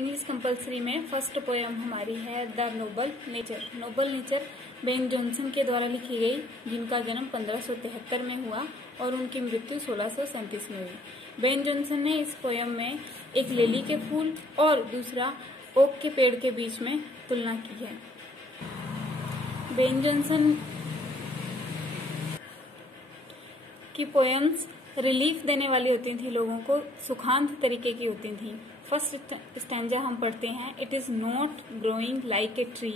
English compulsory में first poem हमारी है the Nobel nature. Nobel nature Ben Jonson के द्वारा लिखी गई, जिनका जन्म 1573 में हुआ और उनकी मृत्यु 1637 में हुई। बेन जॉनसन ने इस पोयम में एक लिली के फूल और दूसरा ओक के पेड़ के बीच में तुलना की है। बेन जॉनसन की पोयम्स रिलीफ देने वाली होती थी, लोगों को सुखांत तरीके की होती थी। फर्स्ट स्टैंजा हम पढ़ते हैं। It is not growing like a tree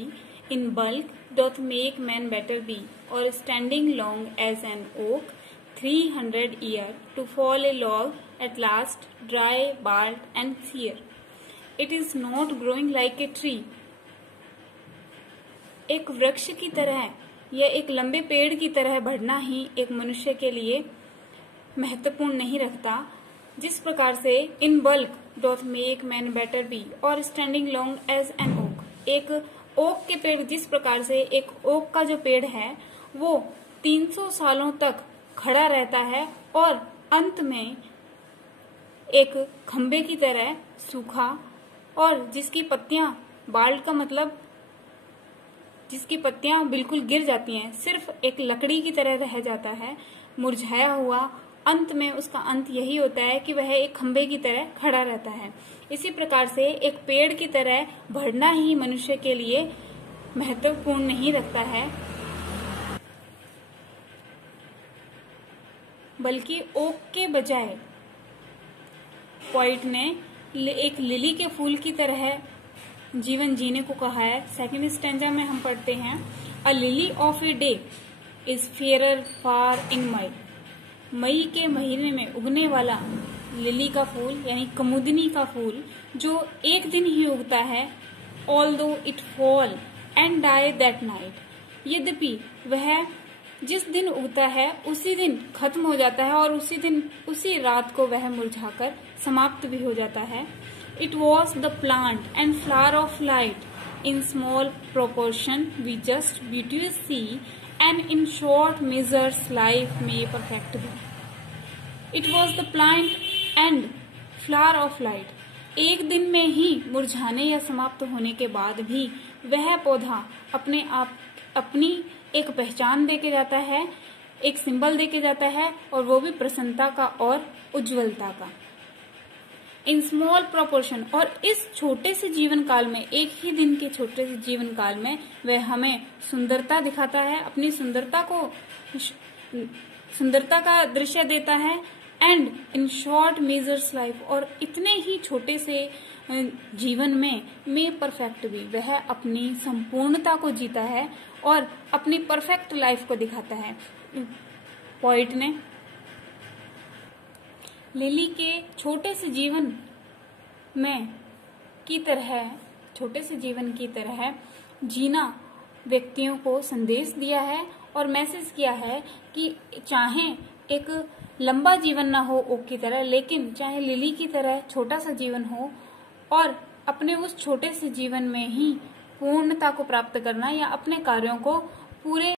in bulk doth make man better be or standing long as an oak 300 year to fall a log at last dry bald and sear. It is not growing like a tree, एक वृक्ष की तरह या एक लंबे पेड़ की तरह बढ़ना ही एक मनुष्य के लिए महत्वपूर्ण नहीं रखता। जिस प्रकार से in bulk doth make man better be or standing long as an oak, एक ओक के पेड़, जिस प्रकार से एक ओक का जो पेड़ है वो 300 सालों तक खड़ा रहता है और अंत में एक खंबे की तरह सूखा और जिसकी पत्तियां, बाल्ड का मतलब जिसकी पत्तियां बिल्कुल गिर जाती हैं, सिर्फ एक लकड़ी की तरह रह जाता है, मुरझाया हुआ। अंत में उसका अंत यही होता है कि वह एक खंबे की तरह खड़ा रहता है। इसी प्रकार से एक पेड़ की तरह बढ़ना ही मनुष्य के लिए महत्वपूर्ण नहीं रखता है, बल्कि ओक के बजाय पोइट ने एक लिली के फूल की तरह जीवन जीने को कहा है। सेकंड स्टैंजा में हम पढ़ते हैं, a lily of a day is fairer far in May. मई के महीने में उगने वाला लिली का फूल यानी कुमुदनी का फूल जो एक दिन ही उगता है, although it fall and die that night, यद्यपि वह जिस दिन उगता है उसी दिन खत्म हो जाता है और उसी दिन उसी रात को वह मुरझाकर समाप्त भी हो जाता है। It was the plant and flower of light in small proportion we just beauty see and in short measures life may perfect be. It was the plant and flower of light. एक दिन में ही मुरझाने या समाप्त होने के बाद भी वह पौधा अपने आप अपनी एक पहचान देके जाता है, एक सिंबल देके जाता है, और वो भी प्रसन्नता का और उज्ज्वलता का। इन स्मॉल प्रोपोर्शन, और इस छोटे से जीवन काल में, एक ही दिन के छोटे से जीवन काल में वह हमें सुंदरता दिखाता है, अपनी सुंदरता का दृश्य देता है। And in short measures life, और इतने ही छोटे से जीवन में परफेक्ट भी, वह अपनी संपूर्णता को जीता है और अपनी परफेक्ट लाइफ को दिखाता है। पोइट ने लिली के छोटे से जीवन की तरह जीना व्यक्तियों को संदेश दिया है और मैसेज किया है कि चाहे एक लंबा जीवन ना हो ओक की तरह, लेकिन चाहे लिली की तरह छोटा सा जीवन हो और अपने उस छोटे से जीवन में ही पूर्णता को प्राप्त करना या अपने कार्यों को पूरे